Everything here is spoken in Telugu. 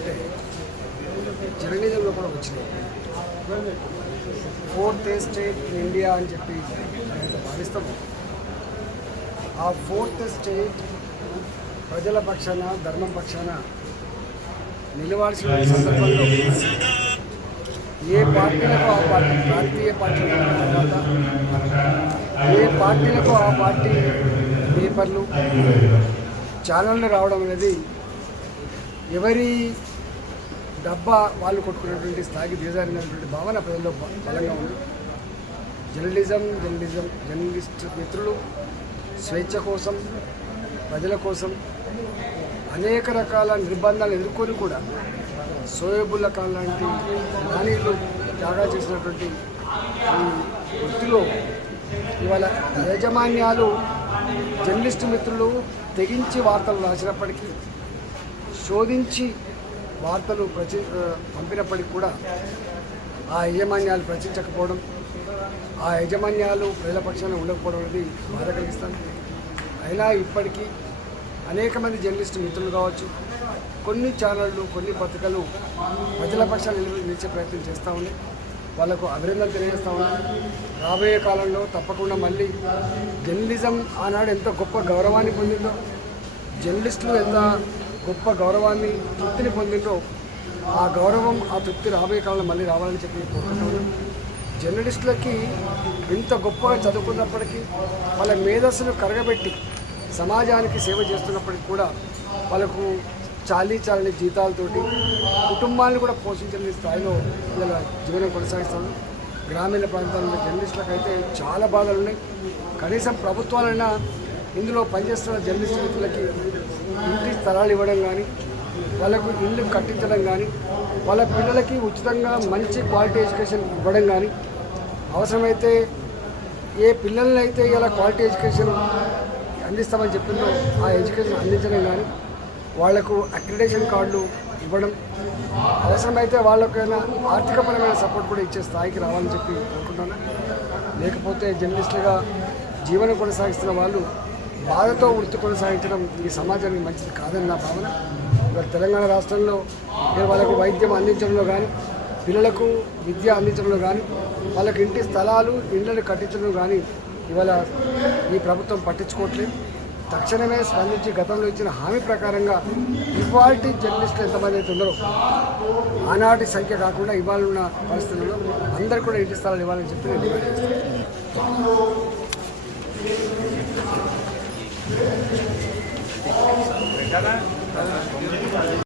అంటే జర్నలిజంలో కూడా వచ్చినాయి ఫోర్త్ స్టేట్ ఇన్ ఇండియా అని చెప్పి భావిస్తాము ఆ ఫోర్త్ స్టేట్ ప్రజల పక్షాన ధర్మం పక్షాన నిలవాల్సిన సందర్భంలో ఏ పార్టీలకు ఆ పార్టీ భారతీయ పార్టీ తర్వాత ఏ పార్టీలకు ఆ పార్టీ పేపర్లు ఛానళ్ళు రావడం అనేది ఎవరి డబ్బా వాళ్ళు కొట్టుకునేటువంటి స్థాయికి దిగజారినటువంటి భావన ప్రజల్లో బలంగా ఉంది. జర్నలిజం జర్నలిజం జర్నలిస్ట్ మిత్రులు స్వేచ్ఛ కోసం ప్రజల కోసం అనేక రకాల నిర్బంధాలు ఎదుర్కొని కూడా సోయబుల్ల ఖాన్ లాంటి నానీలు త్యాగా చేసినటువంటి ఈ వృత్తిలో ఇవాళ యాజమాన్యాలు జర్నలిస్టు మిత్రులు తెగించి వార్తలు రాసినప్పటికీ శోధించి వార్తలు ప్రచి పంపినప్పటికీ కూడా ఆ యజమాన్యాలు ప్రచురించకపోవడం ఆ యజమాన్యాలు ప్రజల పక్షాన ఉండకపోవడం అనేది బాధ కలిగిస్తాను అయినా ఇప్పటికీ అనేక మంది జర్నలిస్ట్ మిత్రులు కావచ్చు కొన్ని ఛానళ్ళు కొన్ని పత్రికలు ప్రజల పక్షాన నిలిచే ప్రయత్నం చేస్తూ ఉన్నాయి. వాళ్ళకు అభినందనలు తెలియజేస్తూ ఉన్నాను రాబోయే కాలంలో తప్పకుండా మళ్ళీ జర్నలిజం ఆనాడు ఎంత గొప్ప గౌరవాన్ని పొందిందో జర్నలిస్టులు ఎంత గొప్ప గౌరవాన్ని తృప్తిని పొందిందో ఆ గౌరవం ఆ తృప్తి రాబోయే కాలంలో మళ్ళీ రావాలని చెప్పి కోరుకుంటున్నాను. జర్నలిస్టులకి ఇంత గొప్పగా చదువుకున్నప్పటికీ వాళ్ళ మేధస్సును కరగబెట్టి సమాజానికి సేవ చేస్తున్నప్పటికీ కూడా వాళ్ళకు చాలీ చాలని జీతాలతోటి కుటుంబాన్ని కూడా పోషించలేని స్థాయిలో వీళ్ళ జీవనం కొనసాగిస్తాను. గ్రామీణ ప్రాంతాల్లో జర్నలిస్టులకు అయితే చాలా బాధలు ఉన్నాయి కనీసం ప్రభుత్వాలైనా ఇందులో పనిచేస్తున్న జర్నలిస్టులకి ఇంటి స్థలాలు ఇవ్వడం కానీ వాళ్ళకు ఇల్లు కట్టించడం కానీ వాళ్ళ పిల్లలకి ఉచితంగా మంచి క్వాలిటీ ఎడ్యుకేషన్ ఇవ్వడం కానీ అవసరమైతే ఏ పిల్లల్ని అయితే ఇలా క్వాలిటీ ఎడ్యుకేషన్ అందిస్తామని చెప్పిందో ఆ ఎడ్యుకేషన్ అందించడం కానీ వాళ్ళకు అక్రిడేషన్ కార్డులు ఇవ్వడం అవసరమైతే వాళ్ళకైనా ఆర్థికపరమైన సపోర్ట్ కూడా ఇచ్చే స్థాయికి రావాలని చెప్పి కోరుకుంటున్నాను లేకపోతే జర్నలిస్టులుగా జీవనం కొనసాగిస్తున్న వాళ్ళు బాధతో వృత్తి కొనసాగించడం ఈ సమాజానికి మంచిది కాదని నా భావన. ఇవాళ తెలంగాణ రాష్ట్రంలో వాళ్ళకు వైద్యం అందించడంలో కానీ పిల్లలకు విద్య అందించడంలో కానీ వాళ్ళకి ఇంటి స్థలాలు ఇళ్ళను కట్టించడం కానీ ఇవాళ ఈ ప్రభుత్వం పట్టించుకోవట్లేదు. తక్షణమే స్పందించి గతంలో ఇచ్చిన హామీ ప్రకారంగా ఇవాల్టి జర్నలిస్టులు ఎంతమంది అయితే ఉన్నారో ఆనాటి సంఖ్య కాకుండా ఇవాళ ఉన్న పరిస్థితుల్లో అందరు కూడా ఇంటి స్థలాలు ఇవ్వాలని చెప్పి నేను Thank.